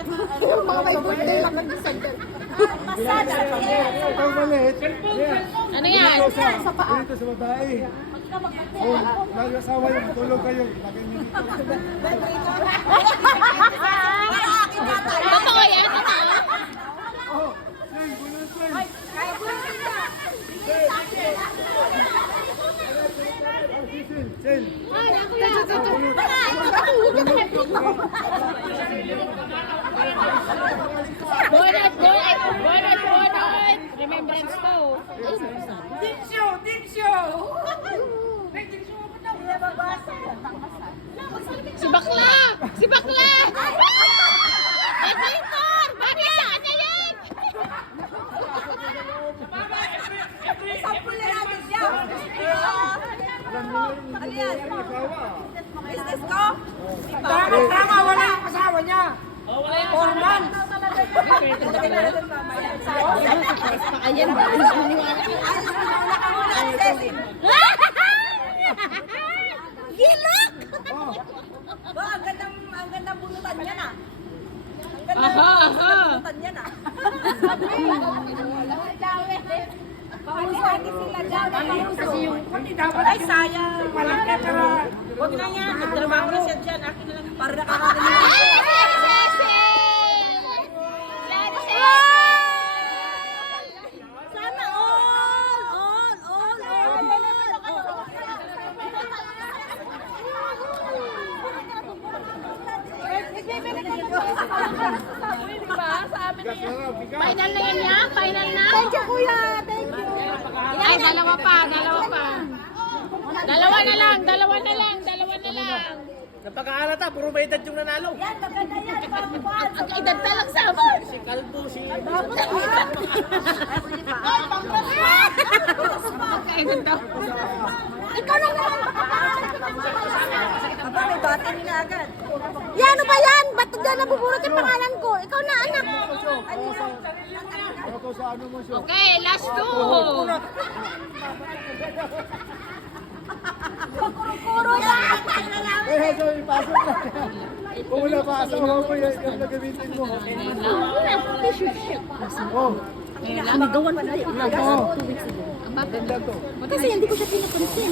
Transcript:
Mga may birthday lang ng December. Ito maliit. Ano yan? Sa paa. Dito sa babae. Oh, mag-asawa yung matulog kayo. Lagay niyo dito. Totoo yan? Totoo? Oh, Sel, bulong Sel. Sel. Bonus, bonus, bonus, bonus. Remembrance to. Si Bakla! Si Bakla! Eh, Victor! Bakit sa kanya yan? Business ko? Tama, wala ang asawa niya. Forman. Ayan ba? Gilok! Ba, ang gandang bunutan niya na. Aha, aha. Bunutan niya na. Pausati sila dyan. Ay, sayang. Huwag na yan. Nagtrabaho na siya dyan. Akin na lang. Para nakakarinig. Sana Final na yan niya? Final na? Thank you, kuya. Thank you. Ay, dalawa pa, dalawa pa. Dalawa na lang, dalawa na lang, dalawa na lang. Napaka-alata, puro may edad yung nanalo. Yan, maganda yan. Pambuhat. Ang edad na lang sa amin. Si Calvo, si... Magkaedad daw. Ikaw na naman. Aba, may bata nila agad. Yan, ano ba yan? Ba't doon nabubulot yung pangalan ko? Ikaw na, anak. Ano yan? Ito sa ano mo siya. Okay, last two. Puro yan. Eh, so ipasok na. Kung wala pa asawa mo, yan yung nagamitin mo. Oh, Nagawan ko din. oh. Bakit? Ganda to. Kasi hindi ko siya pinapansin.